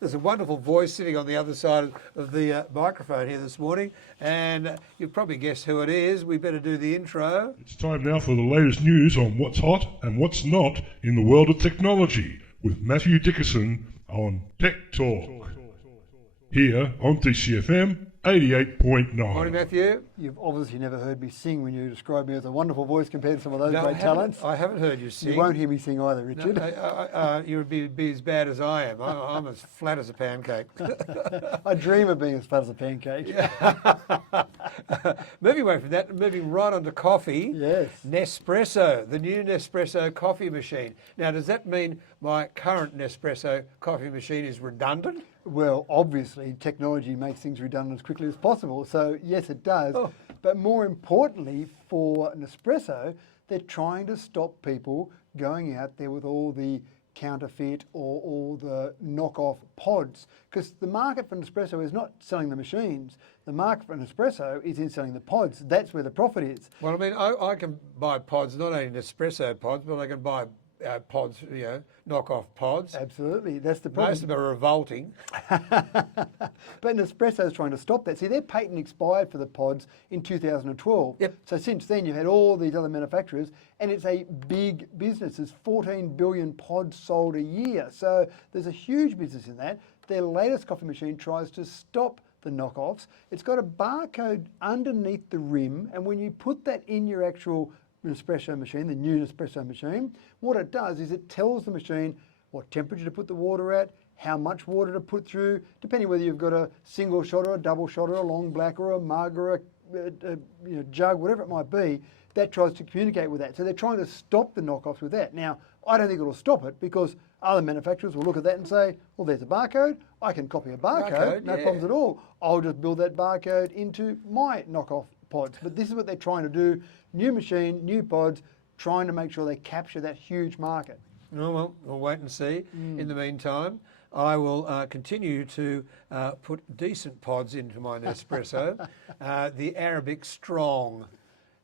There's a wonderful voice sitting on the other side of the microphone here this morning, and you've probably guessed who it is. We better do the intro. It's time now for the latest news on what's hot and what's not in the world of technology with Mathew Dickerson on Tech Talk. Here on TCFM 88.9. Morning, Matthew. You've obviously never heard me sing when you describe me as a wonderful voice compared to some of those No, great talents. I haven't heard you sing. You won't hear me sing either, No, Richard. you would be as bad as I am. I'm as flat as a pancake. I dream of being as flat as a pancake. Moving away from that, moving right on to coffee. Yes. Nespresso, the new Nespresso coffee machine. Now, does that mean my current Nespresso coffee machine is redundant? Well, obviously, technology makes things redundant as quickly as possible. So, yes, it does. Oh. But more importantly, for Nespresso, they're trying to stop people going out there with all the counterfeit or all the knockoff pods. Because the market for Nespresso is not selling the machines. The market for Nespresso is in selling the pods. That's where the profit is. Well, I mean, I can buy pods, not only Nespresso pods, but I can buy pods, knockoff pods. Absolutely, that's the problem. Most of them are revolting. But Nespresso's trying to stop that. See, their patent expired for the pods in 2012. Yep. So since then, you've had all these other manufacturers, and it's a big business. There's 14 billion pods sold a year. So there's a huge business in that. Their latest coffee machine tries to stop the knockoffs. It's got a barcode underneath the rim, and when you put that in your actual Nespresso machine, the new Nespresso machine, what it does is it tells the machine what temperature to put the water at, how much water to put through, depending whether you've got a single shot or a double shot or a long black or a mug or a jug, whatever it might be. That tries to communicate with that. So they're trying to stop the knockoffs with that. Now, I don't think it'll stop it because other manufacturers will look at that and say, well, there's a barcode. I can copy a barcode, no problems at all. I'll just build that barcode into my knockoff pods. But this is what they're trying to do. New machine, new pods, trying to make sure they capture that huge market. Oh, well, we'll wait and see. In the meantime, I will continue to put decent pods into my Nespresso. The Arabic Strong,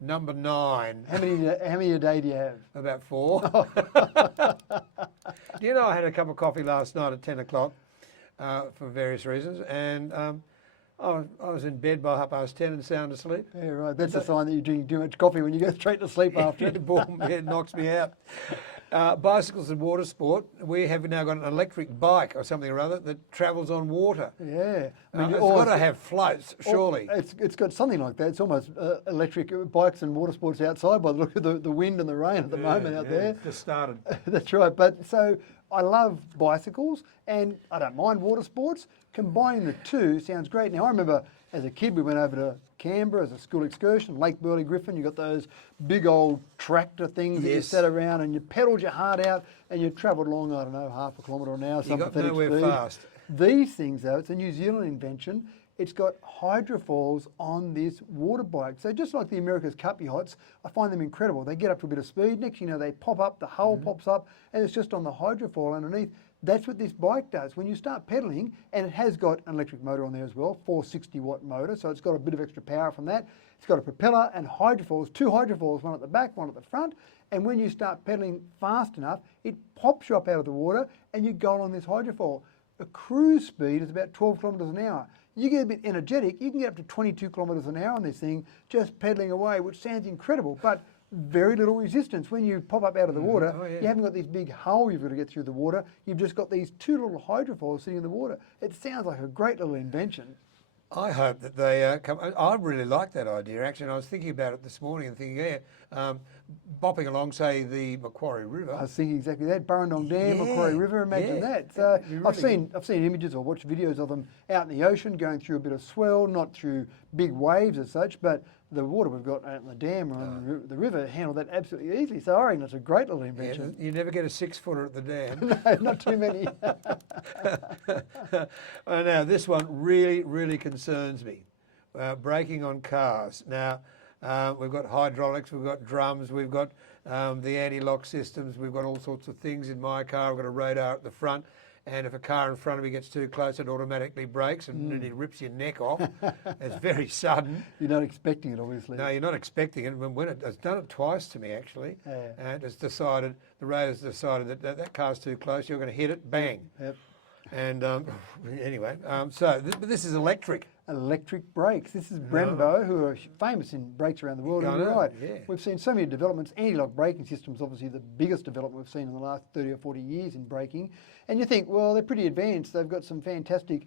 number 9. How many a day do you have? About 4. Do you know I had a cup of coffee last night at 10 o'clock for various reasons, and I was in bed by 10:30 and sound asleep. Yeah, right. That's a sign that you're drinking too much coffee when you go straight to sleep after it. It knocks me out. Bicycles and water sport. We have now got an electric bike or something or other that travels on water. Yeah. I mean, it's got to have floats, surely. It's got something like that. It's almost electric bikes and water sports outside by the look of the wind and the rain at the moment out there. Just started. That's right. But so I love bicycles and I don't mind water sports. Combining the two sounds great. Now, I remember as a kid, we went over to Canberra as a school excursion, Lake Burley Griffin. You got those big old tractor things that you sat around and you pedalled your heart out and you travelled along, I don't know, half a kilometre an hour, some You got pathetic nowhere speed. fast. These things, though, it's a New Zealand invention. It's got hydrofoils on this water bike. So just like the America's Cup yachts, I find them incredible. They get up to a bit of speed. Next thing you know, they pop up, the hull pops up, and it's just on the hydrofoil underneath. That's what this bike does. When you start pedaling, and it has got an electric motor on there as well, 460-watt motor, so it's got a bit of extra power from that. It's got a propeller and hydrofoils, 2 hydrofoils, one at the back, one at the front. And when you start pedaling fast enough, it pops you up out of the water and you go along this hydrofoil. A cruise speed is about 12 kilometres an hour. You get a bit energetic, you can get up to 22 kilometres an hour on this thing, just pedaling away, which sounds incredible, but very little resistance. When you pop up out of the water, you haven't got this big hull you've got to get through the water. You've just got these 2 little hydrofoils sitting in the water. It sounds like a great little invention. I hope that they come. I really like that idea, actually. And I was thinking about it this morning and thinking, bopping along, say, the Macquarie River. I was thinking exactly that. Burrendong Dam, Macquarie River, imagine that. So I've seen images or watched videos of them out in the ocean going through a bit of swell, not through big waves as such, but the water we've got out in the dam or on the river handle that absolutely easily. So I reckon that's a great little invention. You never get a 6-footer at the dam. No, not too many. Now, this one really, really concerns me. Braking on cars. Now, we've got hydraulics, we've got drums, we've got the anti-lock systems, we've got all sorts of things in my car. I've got a radar at the front. And if a car in front of me gets too close, it automatically brakes and it rips your neck off. It's very sudden. You're not expecting it, obviously. No, you're not expecting it. When it's done it twice to me, actually. And it's decided, the radar's decided that car's too close, you're going to hit it, bang. Yep. And anyway, but this is electric. Electric brakes. This is Brembo, who are famous in brakes around the world. And you're right. Yeah. We've seen so many developments. Anti-lock braking systems, obviously the biggest development we've seen in the last 30 or 40 years in braking. And you think, well, they're pretty advanced. They've got some fantastic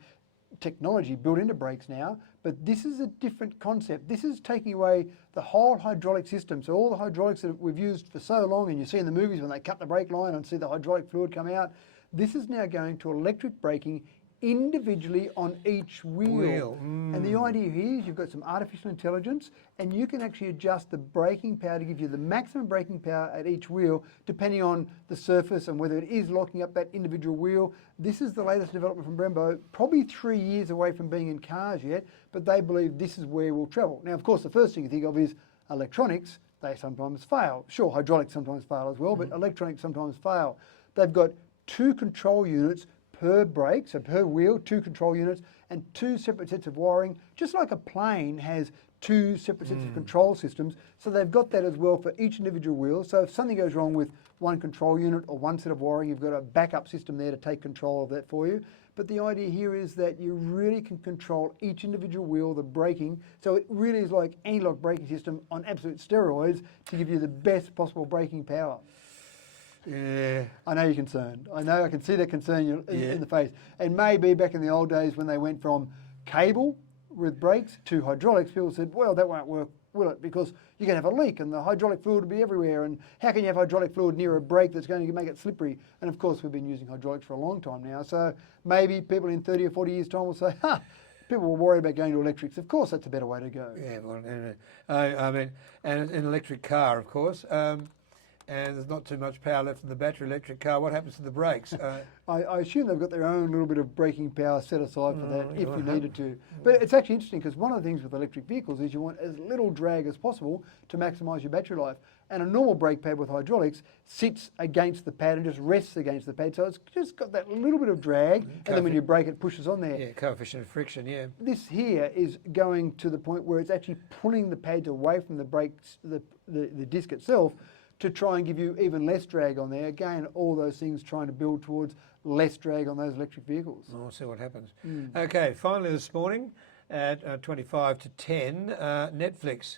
technology built into brakes now, but this is a different concept. This is taking away the whole hydraulic system. So all the hydraulics that we've used for so long, and you see in the movies when they cut the brake line and see the hydraulic fluid come out, this is now going to electric braking individually on each wheel. And the idea here is you've got some artificial intelligence and you can actually adjust the braking power to give you the maximum braking power at each wheel depending on the surface and whether it is locking up that individual wheel. This is the latest development from Brembo, probably 3 years away from being in cars yet, but they believe this is where we'll travel. Now, of course, the first thing you think of is electronics. They sometimes fail. Sure, hydraulics sometimes fail as well, but electronics sometimes fail. They've got 2 control units per brake, so per wheel, 2 control units and 2 separate sets of wiring, just like a plane has 2 separate sets of control systems. So they've got that as well for each individual wheel. So if something goes wrong with one control unit or one set of wiring, you've got a backup system there to take control of that for you. But the idea here is that you really can control each individual wheel, the braking. So it really is like anti-lock braking system on absolute steroids to give you the best possible braking power. Yeah. I know you're concerned. I know I can see that concern in the face. And maybe back in the old days when they went from cable with brakes to hydraulics, people said, well, that won't work, will it? Because you're going to have a leak and the hydraulic fluid will be everywhere. And how can you have hydraulic fluid near a brake that's going to make it slippery? And of course, we've been using hydraulics for a long time now. So maybe people in 30 or 40 years' time will say, people were worried about going to electrics. Of course, that's a better way to go. Yeah, well, I mean, and an electric car, of course. And there's not too much power left in the battery electric car. What happens to the brakes? I assume they've got their own little bit of braking power set aside for that if you needed to. But it's actually interesting because one of the things with electric vehicles is you want as little drag as possible to maximise your battery life. And a normal brake pad with hydraulics sits against the pad and just rests against the pad. So it's just got that little bit of drag, and then when you brake it pushes on there. Yeah, coefficient of friction, yeah. This here is going to the point where it's actually pulling the pads away from the brakes, the disc itself, to try and give you even less drag on there. Again, all those things trying to build towards less drag on those electric vehicles. We'll see what happens. Okay, finally this morning at 25 to 10, Netflix.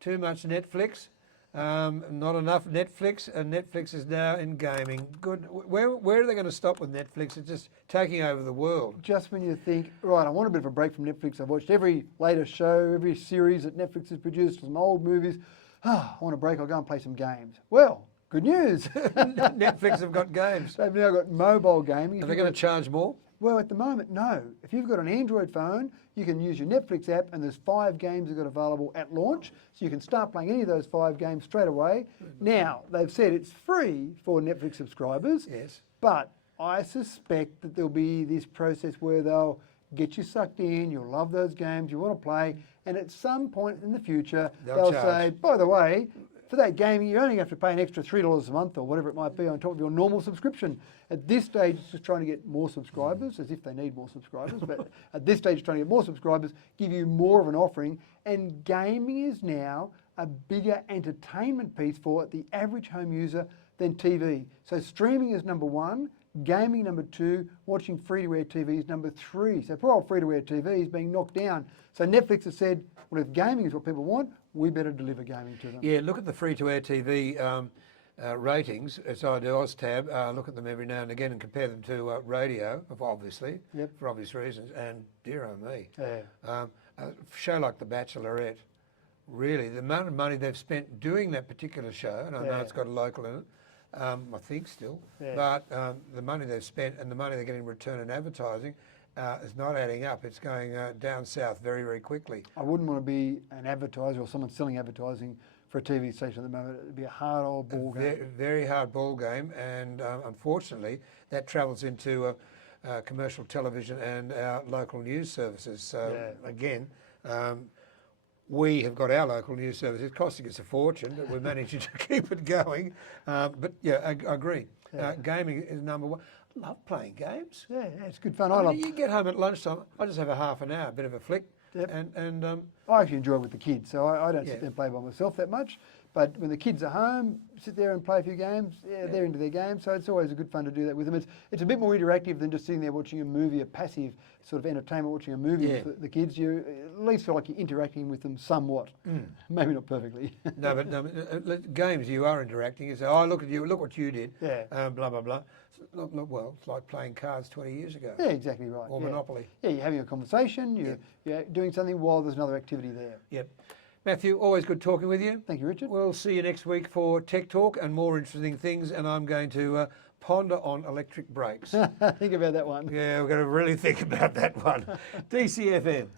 Too much Netflix, not enough Netflix, and Netflix is now in gaming. Good. Where are they going to stop with Netflix? It's just taking over the world. Just when you think, right, I want a bit of a break from Netflix. I've watched every latest show, every series that Netflix has produced, some old movies. I want a break, I'll go and play some games. Well, good news. Netflix have got games. They've now got mobile gaming. Are they going to charge more? Well, at the moment, no. If you've got an Android phone, you can use your Netflix app and there's 5 games they've got available at launch. So you can start playing any of those 5 games straight away. Now, they've said it's free for Netflix subscribers. Yes. But I suspect that there'll be this process where they'll get you sucked in, you'll love those games, you want to play, and at some point in the future, they'll say, by the way, for that game, you only have to pay an extra $3 a month or whatever it might be on top of your normal subscription. At this stage, it's just trying to get more subscribers, as if they need more subscribers, but at this stage, it's trying to get more subscribers, give you more of an offering, and gaming is now a bigger entertainment piece for the average home user than TV. So streaming is number 1, gaming number 2, watching free-to-air TV is number 3. So poor old free-to-air TV is being knocked down. So Netflix has said, well, if gaming is what people want, we better deliver gaming to them. Yeah, look at the free-to-air TV ratings. It's I do OzTab. Look at them every now and again and compare them to radio, obviously, for obvious reasons. And dear oh me, a show like The Bachelorette, really, the amount of money they've spent doing that particular show, and I know it's got a local in it, I think still, but the money they've spent and the money they're getting in return in advertising is not adding up. It's going down south very, very quickly. I wouldn't want to be an advertiser or someone selling advertising for a TV station at the moment. It'd be a hard old ball game. Very hard ball game, and unfortunately that travels into commercial television and our local news services. So again, we have got our local news service. It's costing us a fortune, but we're managing to keep it going. But yeah, I agree. Gaming is number 1. I love playing games. Yeah, it's good fun. I mean, you get home at lunchtime, I just have a half an hour, a bit of a flick. And I actually enjoy it with the kids, so I don't sit there and play by myself that much. But when the kids are home, sit there and play a few games. Yeah, they're into their games, so it's always a good fun to do that with them. It's a bit more interactive than just sitting there watching a movie, a passive sort of entertainment, watching a movie with the kids. You at least feel like you're interacting with them somewhat. Maybe not perfectly. But games you are interacting. You say, "Oh, look at you! Look what you did!" Yeah. Blah blah blah. Well, it's like playing cards 20 years ago. Yeah, exactly right. Or Monopoly. Yeah, you're having a conversation. You're doing something while there's another activity there. Yep. Matthew, always good talking with you. Thank you, Richard. We'll see you next week for Tech Talk and more interesting things. And I'm going to ponder on electric brakes. Think about that one. Yeah, we're going to really think about that one. DCFM.